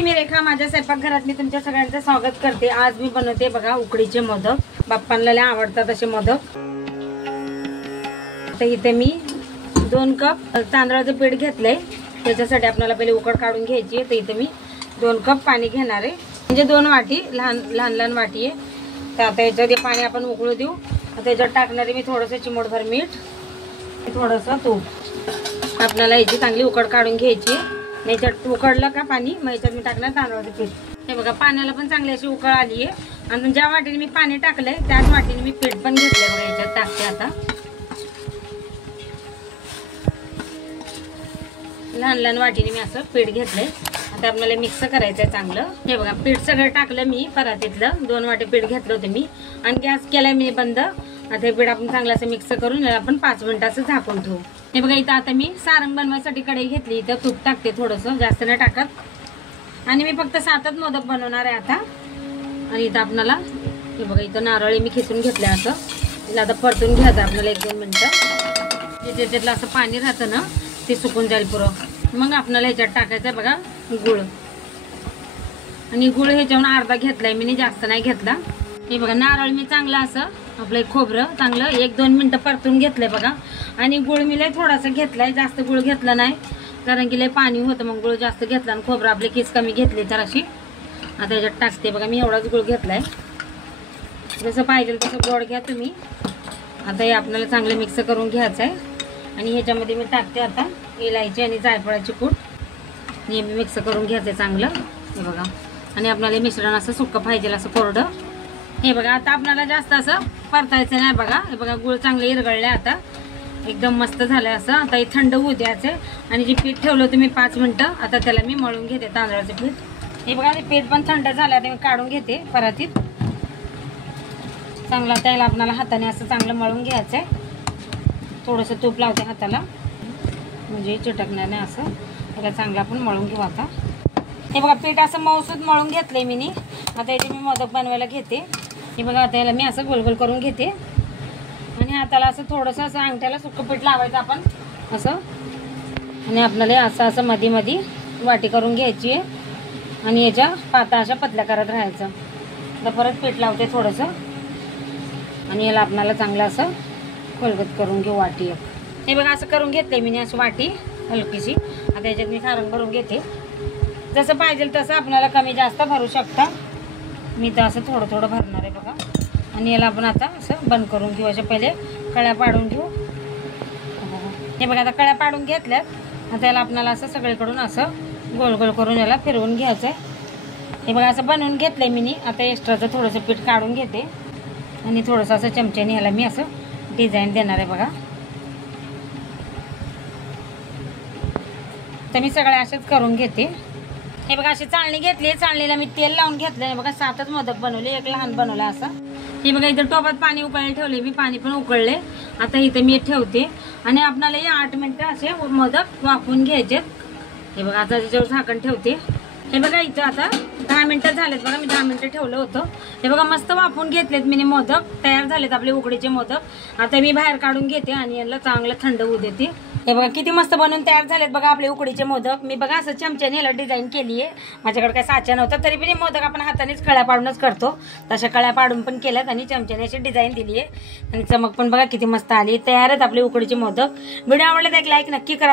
नमस्ते मी रेखा, माझ्या स्वयंपाकघरात मी तुमच्या सगळ्यांचं स्वागत करते। आज मी बनवते बघा उकडीचे मोदक। बाप्पांना लय आवडतात असे मोदक। तर इथे मी 2 कप तांदळाचं पीठ घेतलंय। त्याच्यासाठी आपल्याला पहिले उकड काढून घ्यायची आहे। तर इथे मी 2 कप पाणी घेणार आहे, म्हणजे 2 वाटी लहान वाटी आहे। तर आता याच्यात पाणी आपण उकळू देऊ। आता याच्यात टाकणार आहे मी थोडंसं चिमूटभर मीठ, थोडंसं तूप। आपल्याला याची चांगली उकड काढून घ्यायची। याच्यात उकडलं का पाणी, मग याच्यात मी टाकणार तांदळाचं पीठ। हे बघा पाण्याला पण चांगली अशी उकळ आली आहे। आणि ज्या वाटीने मी पाणी टाकलंय त्याच वाटीने मी पीठ पण घेतलंय बघा। याच्यात टाकते आता लहान वाटीने मी असं पीठ घेतलंय। आता आपल्याला मिक्स करायचंय चांगलं। हे बघा पीठ सगळं टाकलं मी परातीतलं। 2 वाटी पीठ घेतलं होतं मी आणि गॅस केलाय मी बंद। आता हे पीठ आपण चांगलं असं मिक्स करून आपण 5 मिनिटं असं झाकून ठेवू। हे बघा इथं आता मी सारण बनवायसाठी कढई घेतली। इथं तूप टाकते थोडंसं, जास्त नाही टाकत। आणि मी फक्त 7च मोदक बनवणार आहे आता। आणि इथं आपल्याला हे बघा इथं नारळ मी खिसून घेतले असं। तिला आता परतून घ्यायचं आपल्याला 1-2 मिनिटं। जे त्याच्यातलं असं पाणी राहतं ना ते सुकून जाईल पुरं। मग आपल्याला ह्याच्यात टाकायचं बघा गुळ। आणि गुळ ह्याच्यावरून अर्धा घेतलाय मी, जास्त नाही घेतला। हे बघा नारळ मी चांगलं असं आपलं खोबरं चांगलं 1-2 मिनिटं परतून घेतलंय बघा। आणि गुळ मी लय थोडासा घेतलाय, जास्त गुळ घेतला नाही कारण की लय पाणी होतं। मग गुळ जास्त घेतला आणि खोबरं आपले किस कमी घेतले तर अशी। आता याच्यात टाकते बघा, मी एवढाच गुळ घेतलाय। जसं पाहिजे तसं गोड घ्या तुम्ही। आता हे आपल्याला चांगलं मिक्स करून घ्यायचं आहे। आणि ह्याच्यामध्ये मी टाकते आता इलायची आणि जायफळाची पूड। हे मी मिक्स करून घ्यायचं चांगलं। हे बघा आणि आपल्याला मिश्रण असं सुक्कं पाहिजे असं कोरडं। हे बघा आता आपल्याला जास्त असं परतायचं नाही बघा। हे बघा गुळ चांगले इरगळले आता, एकदम मस्त झालंय असं। आता हे थंड होऊ द्यायचं। आणि जे पीठ ठेवलं होतं मी 5 मिनिटं, आता त्याला मी मळून घेते तांदळाचं पीठ। हे बघा ते पीठ पण थंड झालं, आता मी काढून घेते परातीत। चांगला त्याला आपल्याला हाताने असं चांगलं मळून घ्यायचंय। थोडंसं तूप लावते हाताला म्हणजे चिटकणार नाही असं। बघा चांगलं आपण मळून घेऊ आता। हे बघा पीठ असं मऊसूद मळून घेतलंय मी। आता याचे मी मोदक बनवायला घेते। हे बघा आता याला मी असं गोल करून घेते। आणि हाताला असं थोडंसं असं अंगठ्याला सुक्कं पीठ लावायचं आपण असं। आणि आपल्याला असं मध्ये वाटी करून घ्यायची आहे। आणि याच्या पाता अशा पतल्या करत राहायचं। आता परत पीठ लावते थोडंसं आणि याला आपल्याला चांगलं असं खोलगट करून घेऊ वाटी एक। हे बघा असं करून घेतलंय मी असं वाटी हलकीशी। आता याच्यात मी सारण भरून घेते। जसं पाहिजे तसं आपल्याला कमी जास्त भरू शकता। मी तर असं थोडं भरणार आहे बघा। आणि याला आपण आता असं बंद करून घेऊ। अशा पहिले कळ्या पाडून घेऊ। हे बघा आता कळ्या पाडून घेतल्यात। आता याला आपल्याला असं सगळीकडून असं गोल करून याला फिरवून घ्यायचं आहे। हे बघा असं बनवून घेतलंय मी। आता एक्स्ट्राचं थोडंसं पीठ काढून घेते आणि थोडंसं असं चमच्याने याला मी असं डिझाईन देणार आहे बघा। तर मी सगळे असेच करून घेते। हे बघा अशी चाळणी घेतली, चाळणीला मी तेल लावून घेतलं बघा। 7च मोदक बनवले, एक लहान बनवला असं। हे बघा इथं टोपात पाणी उकळायला ठेवले मी, पाणी पण उकळले। आता इथं मी ठेवते आणि आपल्याला 8 मिनिटं असे मोदक वाफवून घ्यायचे। हे बघा आता त्याच्यावर झाकण ठेवते। हे बघा इथं आता 10 मिनिटं झालेत बघा। मी 10 मिनिटं ठेवलं होतं। हे बघा मस्त वाफवून घेतलेत मी मोदक, तयार झालेत आपले उकडीचे मोदक। आता मी बाहेर काढून घेते आणि याला चांगलं थंड होऊ देते। हे बघा किती मस्त बनवून तयार झालेत बघा आपले उकडीचे मोदक। मी बघा असं चमच्याने याला डिझाईन केली आहे। माझ्याकडे काही साचा नव्हता, तरी पण हे मोदक आपण हातानेच कळ्या पाडूनच करतो। तशा कळ्या पाडून पण केल्यात आणि चमच्याने अशी डिझाईन दिली आहे। आणि चमक पण बघा किती मस्त आली। तयार आहेत आपले उकडीचे मोदक। व्हिडिओ आवडला तर एक लाईक नक्की करा।